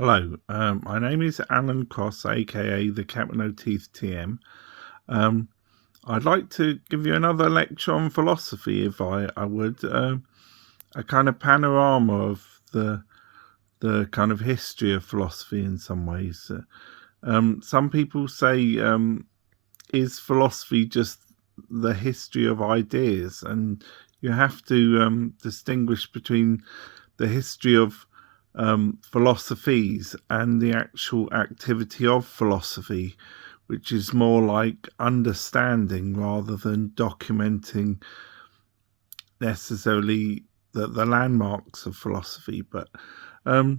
Hello, my name is Alan Cross, aka the Cat with No Teeth TM. Um, I'd like to give you another lecture on philosophy, if I would, a kind of panorama of the kind of history of philosophy in some ways. Some people say, is philosophy just the history of ideas? And you have to distinguish between the history of philosophies and the actual activity of philosophy, which is more like understanding rather than documenting necessarily the landmarks of philosophy. But I'd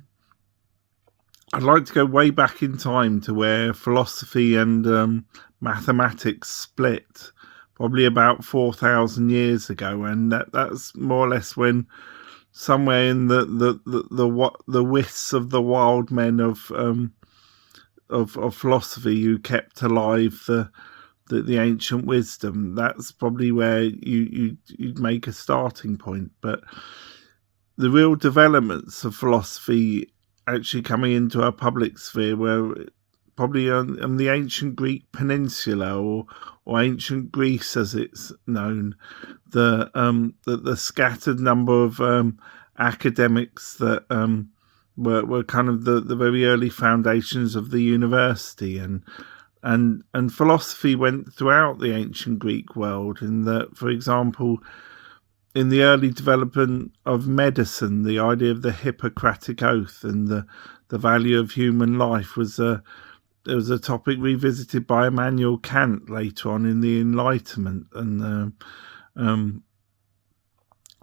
like to go way back in time to where philosophy and mathematics split, probably about 4,000 years ago, and that's more or less when somewhere in the wisps of the wild men of philosophy who kept alive the ancient wisdom. That's probably where you'd make a starting point. But the real developments of philosophy actually coming into our public sphere were probably on the ancient Greek peninsula, or ancient Greece as it's known. The scattered number of academics that were kind of the very early foundations of the university, and philosophy went throughout the ancient Greek world. In that, for example, in the early development of medicine, the idea of the Hippocratic Oath and the value of human life was a topic revisited by Immanuel Kant later on in the Enlightenment. And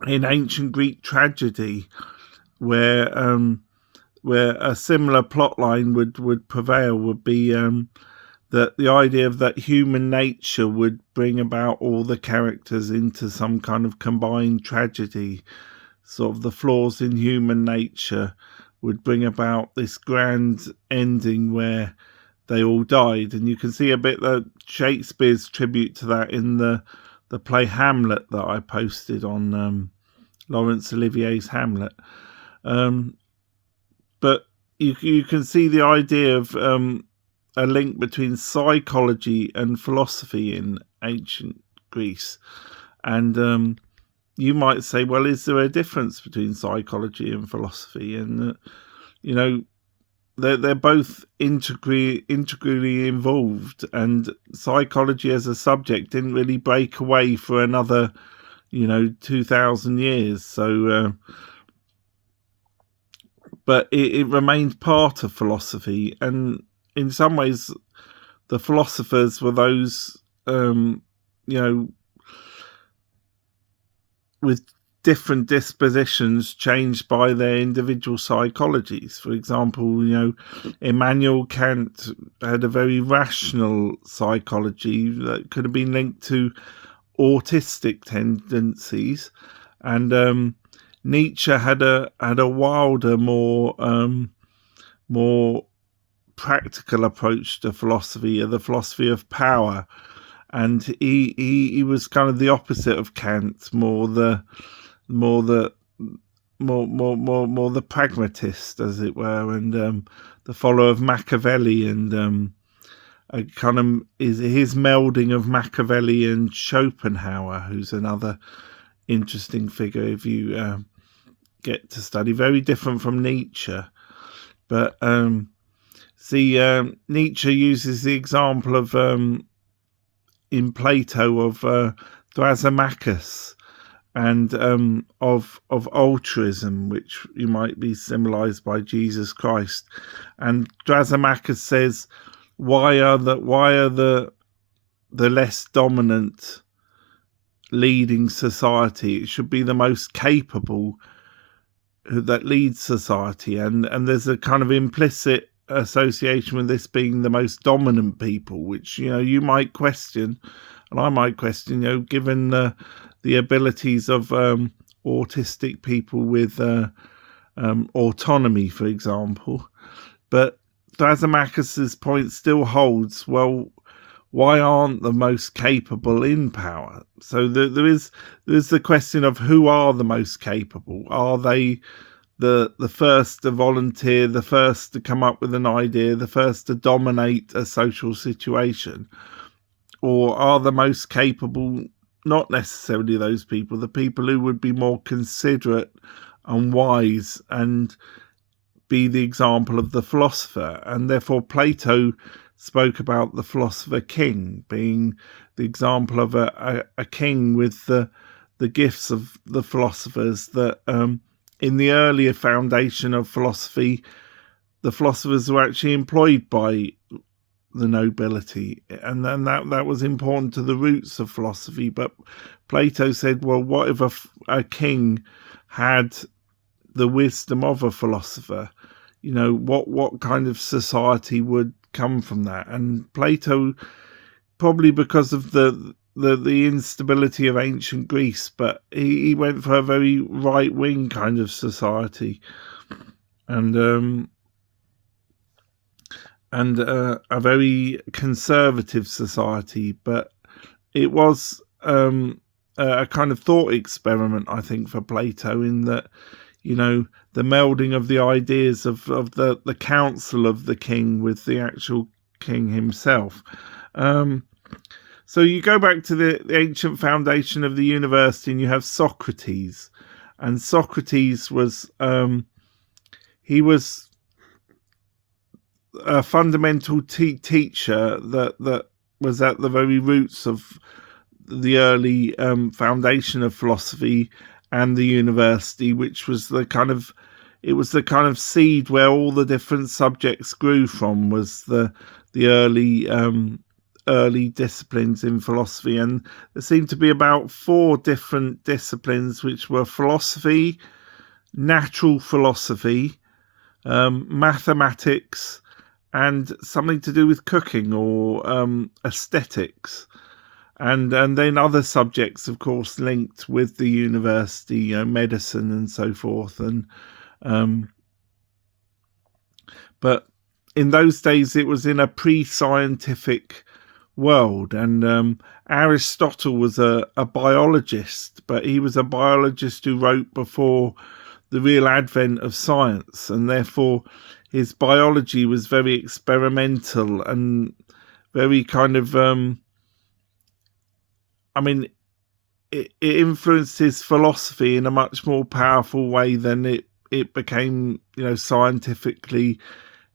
in ancient Greek tragedy, where a similar plotline would prevail, would be that the idea of that human nature would bring about all the characters into some kind of combined tragedy. Sort of the flaws in human nature would bring about this grand ending where they all died. And you can see a bit of Shakespeare's tribute to that in the play Hamlet that I posted on Laurence Olivier's Hamlet. But you can see the idea of a link between psychology and philosophy in ancient Greece. And you might say, well, is there a difference between psychology and philosophy? And they're both integrally involved, and psychology as a subject didn't really break away for another 2,000 years. So but it remained part of philosophy, and in some ways the philosophers were those with different dispositions changed by their individual psychologies. For example, Immanuel Kant had a very rational psychology that could have been linked to autistic tendencies, and Nietzsche had a wilder, more practical approach to philosophy, the philosophy of power. And he was kind of the opposite of Kant, more the pragmatist, as it were, and the follower of Machiavelli, and a kind of his melding of Machiavelli and Schopenhauer, who's another interesting figure if you get to study. Very different from Nietzsche, but Nietzsche uses the example of in Plato of Thrasymachus, and of altruism, which you might be symbolized by Jesus Christ. And Thrasymachus says, why are the less dominant leading society? It should be the most capable that leads society, and there's a kind of implicit association with this being the most dominant people, which you might question, and I might question, given the abilities of autistic people with autonomy, for example. But Thrasymachus's point still holds. Well, why aren't the most capable in power? So there is the question of who are the most capable. Are they the first to volunteer, the first to come up with an idea, the first to dominate a social situation, or are the most capable not necessarily those people, the people who would be more considerate and wise and be the example of the philosopher? And therefore Plato spoke about the philosopher king being the example of a king with the gifts of the philosophers, that in the earlier foundation of philosophy, the philosophers were actually employed by the nobility, and then that was important to the roots of philosophy. But Plato said, well, what if a king had the wisdom of a philosopher? You know, what kind of society would come from that? And Plato, probably because of the instability of ancient Greece, but he went for a very right-wing kind of society, and a very conservative society. But it was a kind of thought experiment, I think, for Plato, in that, you know, the melding of the ideas of the council of the king with the actual king himself. So you go back to the ancient foundation of the university, and you have Socrates. And Socrates was he was a fundamental teacher that was at the very roots of the early foundation of philosophy and the university, which was the kind of seed where all the different subjects grew from, was the early disciplines in philosophy. And there seemed to be about 4 different disciplines, which were philosophy, natural philosophy, mathematics, and something to do with cooking or aesthetics, and then other subjects, of course, linked with the university, you know, medicine and so forth. And but in those days it was in a pre-scientific world, and Aristotle was a biologist, but he was a biologist who wrote before the real advent of science, and therefore his biology was very experimental and very kind of it influenced his philosophy in a much more powerful way than it became, you know, scientifically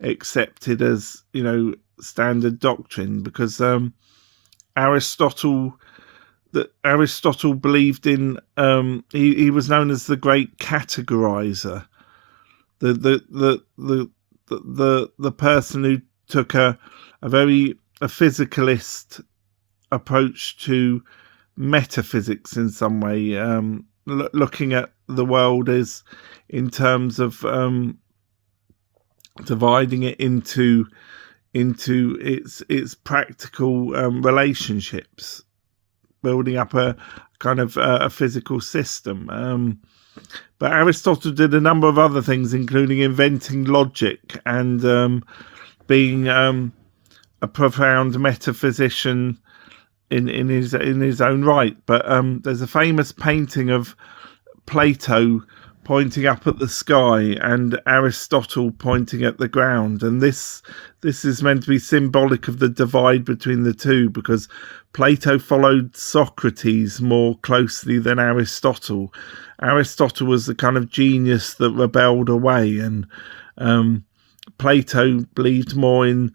accepted as, you know, standard doctrine, because Aristotle believed in he was known as the great categorizer, the person who took a physicalist approach to metaphysics in some way, looking at the world as in terms of dividing it into its practical relationships, building up a kind of a physical system. But Aristotle did a number of other things, including inventing logic and being a profound metaphysician in his own right. But there's a famous painting of Plato pointing up at the sky and Aristotle pointing at the ground, and this is meant to be symbolic of the divide between the two, because Plato followed Socrates more closely than Aristotle. Aristotle was the kind of genius that rebelled away, and Plato believed more in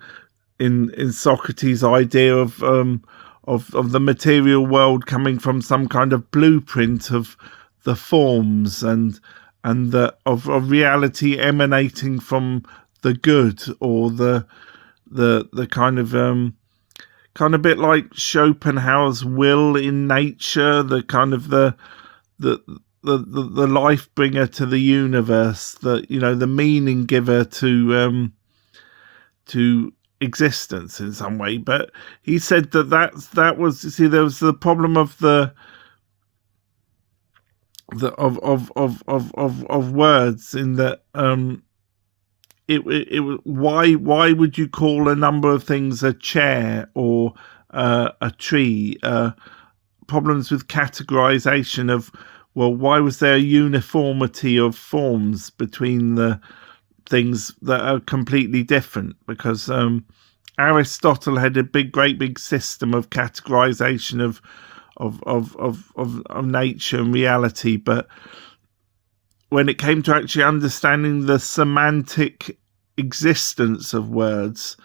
Socrates' idea of the material world coming from some kind of blueprint of the forms, and of reality emanating from the good, or the kind of bit like Schopenhauer's will in nature, the kind of the life bringer to the universe, you know, the meaning giver to existence in some way. But he said that was, you see, there was the problem of of words, in that it why would you call a number of things a chair or a tree? Problems with categorization of well, why was there a uniformity of forms between the things that are completely different? Because Aristotle had a great big system of categorization of nature and reality, but when it came to actually understanding the semantic existence of words,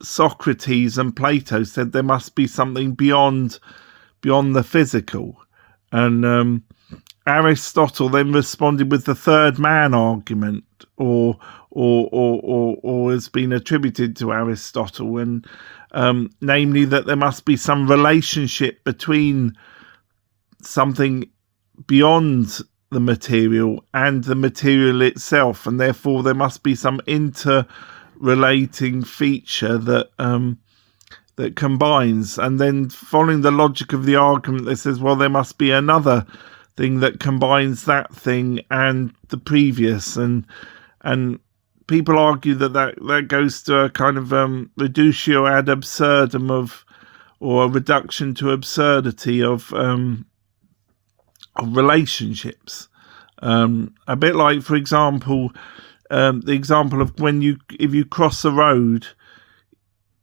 Socrates and Plato said there must be something beyond the physical, and Aristotle then responded with the third man argument, or has been attributed to Aristotle, and namely that there must be some relationship between something beyond the material and the material itself, and therefore there must be some interrelating feature that combines. And then, following the logic of the argument, that says, well, there must be another thing that combines that thing and the previous, and people argue that goes to a kind of reductio ad absurdum or a reduction to absurdity of relationships, a bit like, for example, the example of if you cross a road,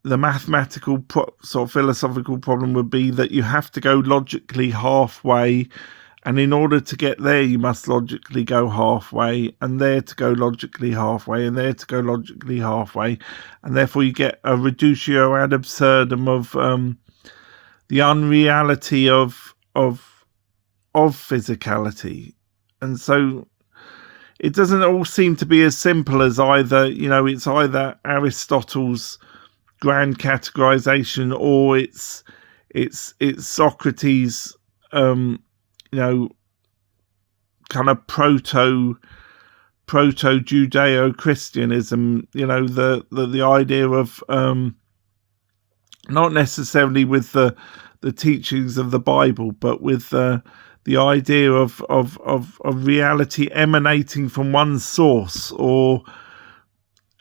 the mathematical sort of philosophical problem would be that you have to go logically halfway, and in order to get there you must logically go halfway, and there to go logically halfway, and there to go logically halfway, and therefore you get a reductio ad absurdum of the unreality of physicality. And so it doesn't all seem to be as simple as either, it's either Aristotle's grand categorization, or it's Socrates, kind of proto Judeo-Christianism, the idea of not necessarily with the teachings of the Bible, but with the idea of reality emanating from one source, or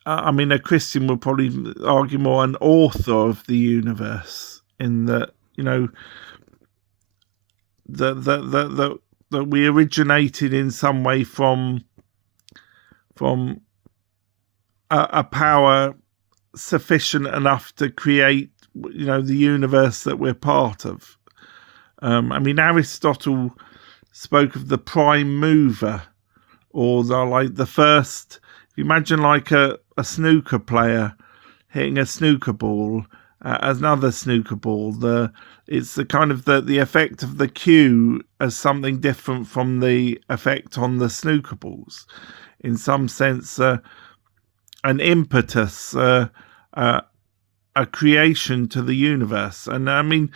a Christian would probably argue more an author of the universe, in that that we originated in some way from a power sufficient enough to create the universe that we're part of. Aristotle spoke of the prime mover, or the first. Imagine like a snooker player hitting a snooker ball as another snooker ball. It's the kind of the effect of the cue as something different from the effect on the snooker balls. In some sense, an impetus, a creation to the universe. And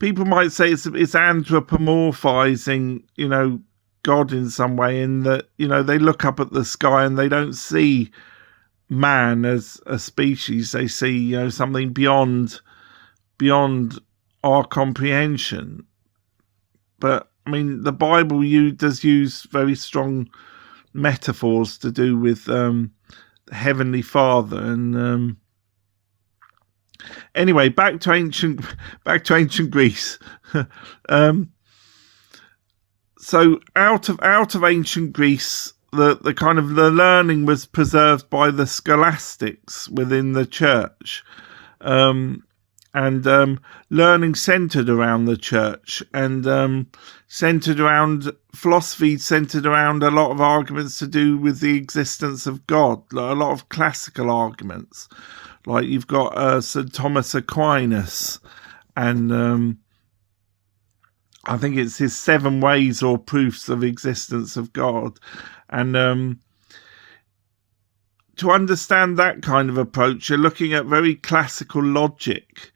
people might say it's anthropomorphizing, God in some way, in that, they look up at the sky and they don't see man as a species. They see, something beyond our comprehension. But the Bible does use very strong metaphors to do with Heavenly Father. And anyway, back to ancient Greece. So out of ancient Greece, the kind of the learning was preserved by the scholastics within the church, and learning centered around the church, and centered around philosophy, centered around a lot of arguments to do with the existence of God, a lot of classical arguments. Like you've got St. Thomas Aquinas, and I think it's his 7 ways or proofs of existence of God. And to understand that kind of approach, you're looking at very classical logic,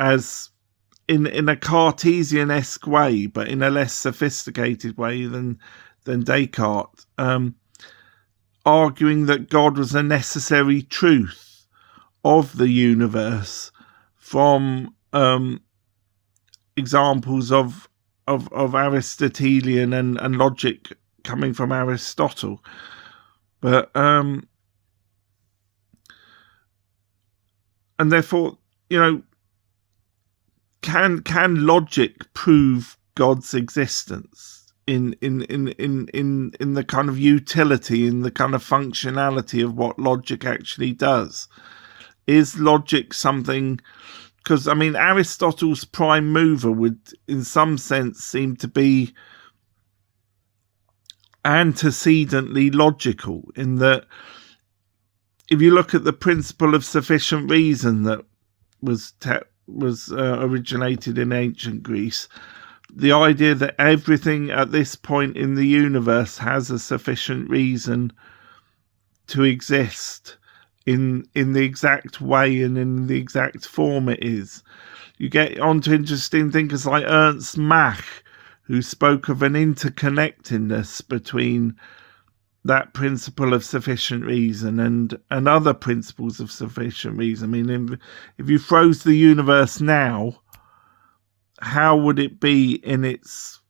as in a Cartesian-esque way, but in a less sophisticated way than Descartes, arguing that God was a necessary truth of the universe from examples of Aristotelian and logic coming from Aristotle. But and therefore, can logic prove God's existence in the kind of utility, in the kind of functionality of what logic actually does? Is logic something? Because I mean, Aristotle's prime mover would, in some sense, seem to be antecedently logical, in that if you look at the principle of sufficient reason that was originated in ancient Greece, the idea that everything at this point in the universe has a sufficient reason to exist in the exact way and in the exact form it is. You get onto interesting thinkers like Ernst Mach, who spoke of an interconnectedness between that principle of sufficient reason and other principles of sufficient reason. I mean, if you froze the universe now, how would it be in its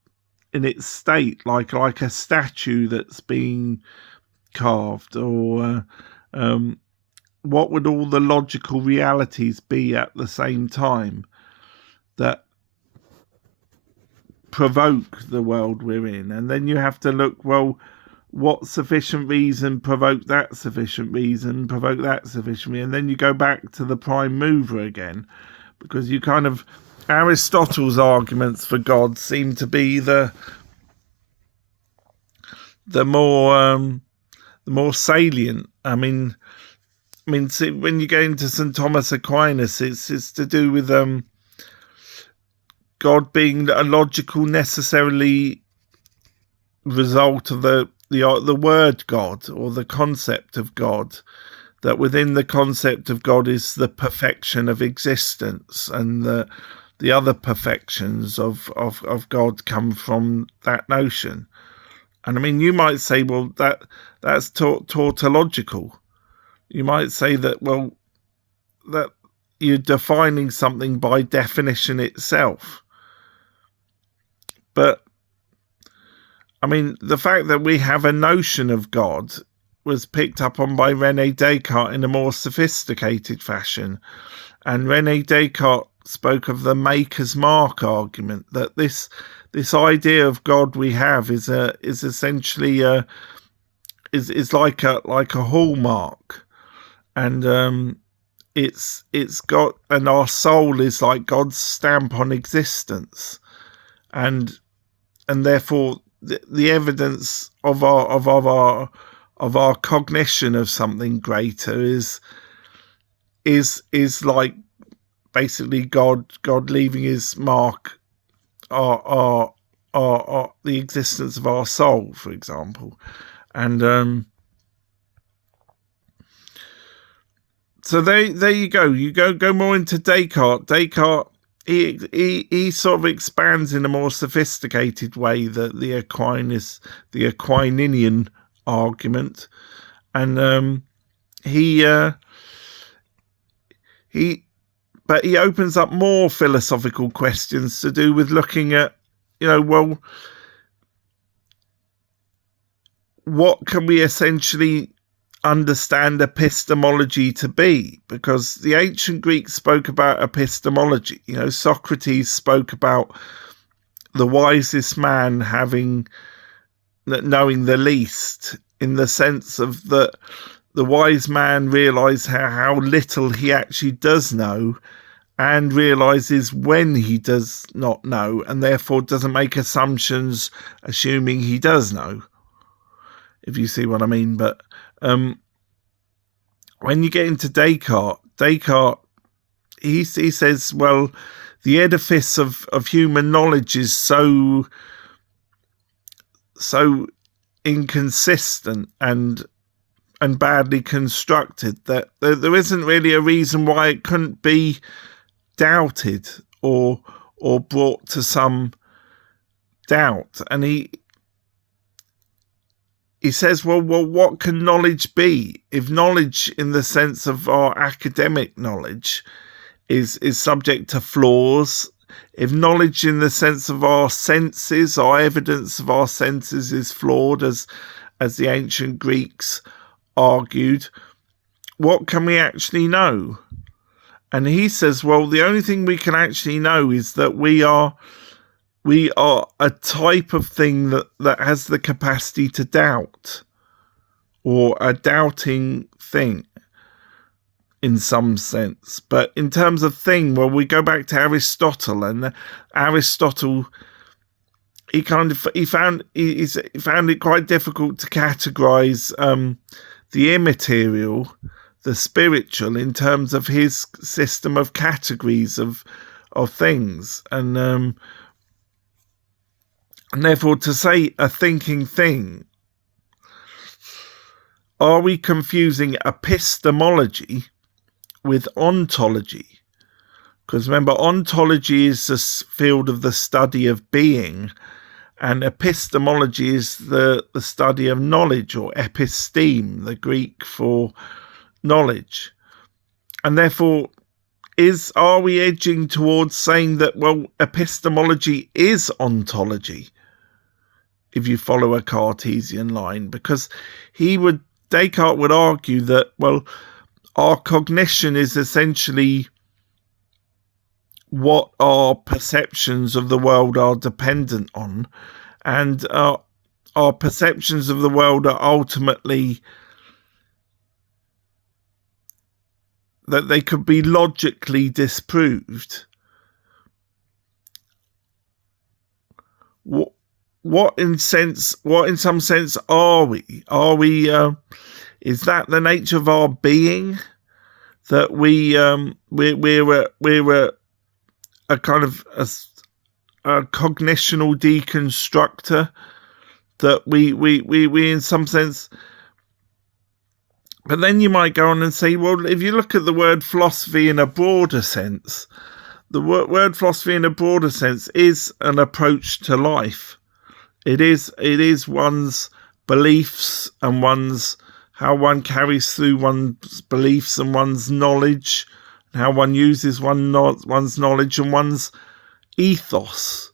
state, like a statue that's being carved, or what would all the logical realities be at the same time that provoke the world we're in? And then you have to look, well, what sufficient reason provoked that sufficient reason, provoked that sufficient reason, and then you go back to the prime mover again, because you kind of, Aristotle's arguments for God seem to be the more salient. I mean, see, when you go into St. Thomas Aquinas, it's to do with God being a logical, necessarily result of the word God, or the concept of God, that within the concept of God is the perfection of existence, and the other perfections of God come from that notion. And I mean, you might say, well, that's tautological. You might say that, well, that you're defining something by definition itself. But I mean, the fact that we have a notion of God was picked up on by René Descartes in a more sophisticated fashion. And René Descartes spoke of the maker's mark argument, that this idea of God we have is essentially is like a hallmark, and it's got, and our soul is like God's stamp on existence, and therefore the evidence of our cognition of something greater is like basically God leaving his mark, our the existence of our soul, for example. And so there you go. You go more into Descartes. Descartes, he sort of expands in a more sophisticated way the Aquininian argument, and he opens up more philosophical questions to do with looking at, well, what can we essentially understand epistemology to be? Because the ancient Greeks spoke about epistemology. Socrates spoke about the wisest man knowing the least, in the sense of that the wise man realizes how little he actually does know, and realizes when he does not know, and therefore doesn't make assumptions assuming he does know, if you see what I mean. But when you get into Descartes, he says, well, the edifice of human knowledge is so inconsistent and badly constructed that there isn't really a reason why it couldn't be doubted or brought to some doubt. And he says, well, what can knowledge be? If knowledge in the sense of our academic knowledge is subject to flaws, if knowledge in the sense of our senses, our evidence of our senses is flawed, as the ancient Greeks argued, what can we actually know? And he says, well, the only thing we can actually know is that we are a type of thing that has the capacity to doubt, or a doubting thing in some sense. But in terms of thing, well, we go back to Aristotle, and Aristotle, he found it quite difficult to categorize the immaterial, the spiritual, in terms of his system of categories of things, and therefore to say a thinking thing, are we confusing epistemology with ontology? Because remember, ontology is the field of the study of being, and epistemology is the study of knowledge, or episteme, the Greek for knowledge. And therefore, are we edging towards saying that, well, epistemology is ontology, if you follow a Cartesian line? Because Descartes would argue that, well, our cognition is essentially what our perceptions of the world are dependent on, and our perceptions of the world are ultimately that they could be logically disproved. What in some sense are we? Is that the nature of our being, that we're a kind of a cognitional deconstructor, that we in some sense? But then you might go on and say, well, if you look at the word philosophy in a broader sense, the word philosophy in a broader sense is an approach to life. It is one's beliefs and how one carries through one's beliefs and one's knowledge, and how one uses one's knowledge and one's ethos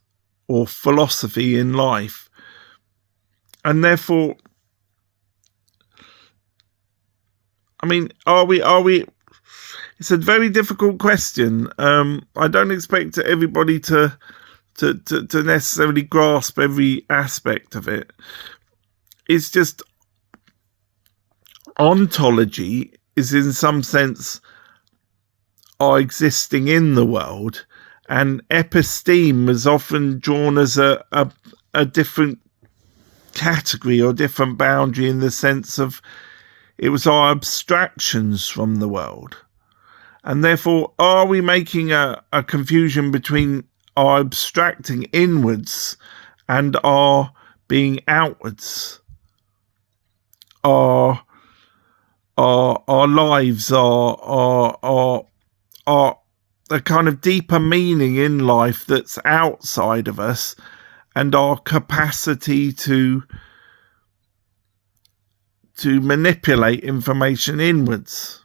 or philosophy in life. And therefore, I mean, are we? It's a very difficult question. I don't expect everybody to necessarily grasp every aspect of it. It's just, ontology is in some sense our existing in the world, and episteme is often drawn as a different category or different boundary, in the sense of it was our abstractions from the world. And therefore, are we making a confusion between our abstracting inwards and our being outwards? Our lives are a kind of deeper meaning in life that's outside of us, and our capacity to manipulate information inwards.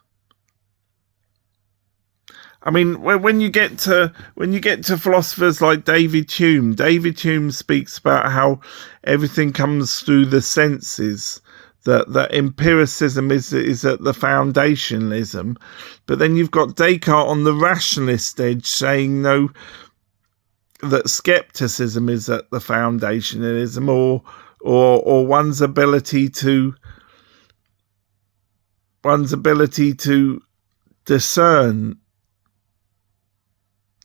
I mean, when you get to philosophers like David Hume speaks about how everything comes through the senses, that empiricism is at the foundationalism. But then you've got Descartes on the rationalist edge saying no, that skepticism is at the foundationalism, or one's ability to discern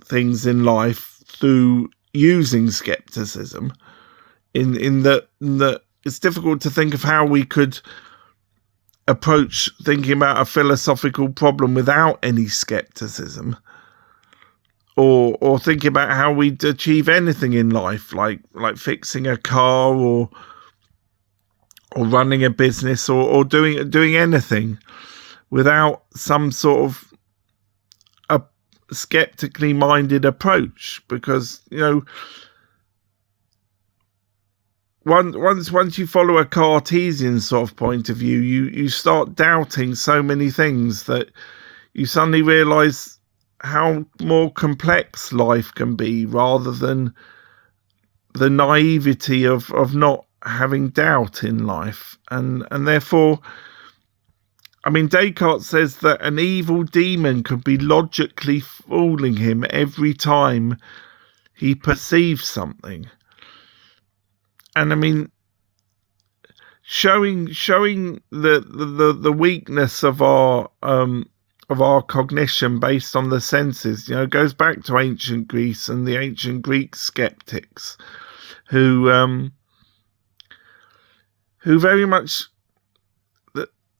things in life through using skepticism, in that it's difficult to think of how we could approach thinking about a philosophical problem without any skepticism, or thinking about how we'd achieve anything in life, like fixing a car, or running a business, or doing anything, without some sort of a skeptically minded approach. Because, you know, once you follow a Cartesian sort of point of view, you start doubting so many things that you suddenly realize how more complex life can be, rather than the naivety of not having doubt in life. And therefore, I mean, Descartes says that an evil demon could be logically fooling him every time he perceives something. And I mean, showing the weakness of our cognition based on the senses, goes back to ancient Greece and the ancient Greek skeptics, who very much,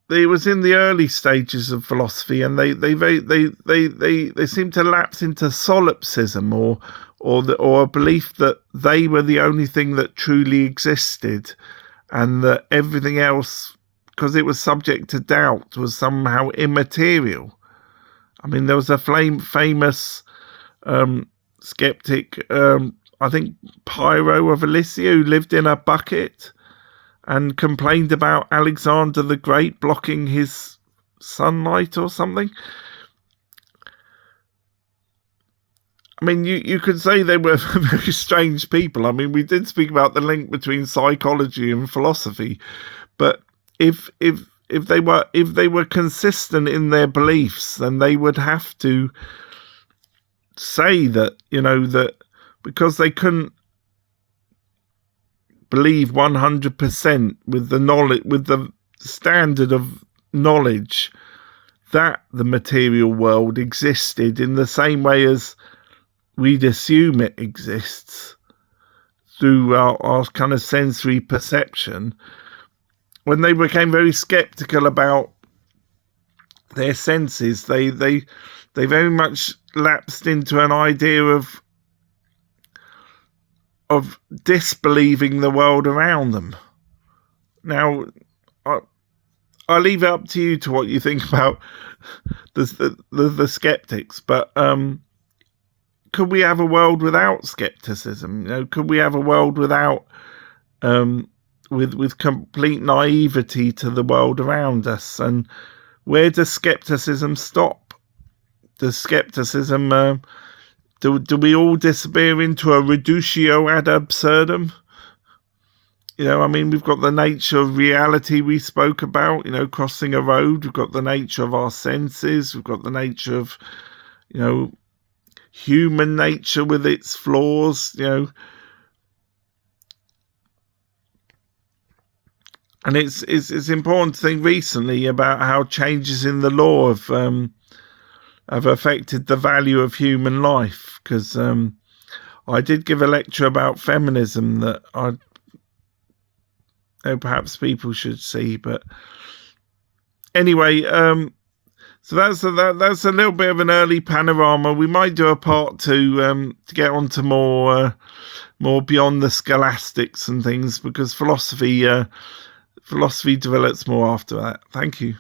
it was in the early stages of philosophy, and they seem to lapse into solipsism or a belief that they were the only thing that truly existed, and that everything else, because it was subject to doubt, was somehow immaterial. I mean, there was a famous skeptic, I think Pyrrho of Elysia, who lived in a bucket and complained about Alexander the Great blocking his sunlight or something. I mean, you could say they were very strange people. I mean, we did speak about the link between psychology and philosophy, but if they were consistent in their beliefs, then they would have to say that, that because they couldn't believe 100% with the knowledge, with the standard of knowledge, that the material world existed in the same way as we'd assume it exists through our kind of sensory perception. When they became very skeptical about their senses, they very much lapsed into an idea of disbelieving the world around them. Now, I'll leave it up to you to what you think about the skeptics, but could we have a world without skepticism? Could we have a world without with complete naivety to the world around us? And where does skepticism stop? Does skepticism do we all disappear into a reductio ad absurdum? I mean, we've got the nature of reality we spoke about, crossing a road. We've got the nature of our senses. We've got the nature of, human nature with its flaws, And it's important to think recently about how changes in the law have affected the value of human life, because I did give a lecture about feminism that perhaps people should see. But anyway, so that's a little bit of an early panorama. We might do a part 2 to get on to more beyond the scholastics and things, because philosophy develops more after that. Thank you.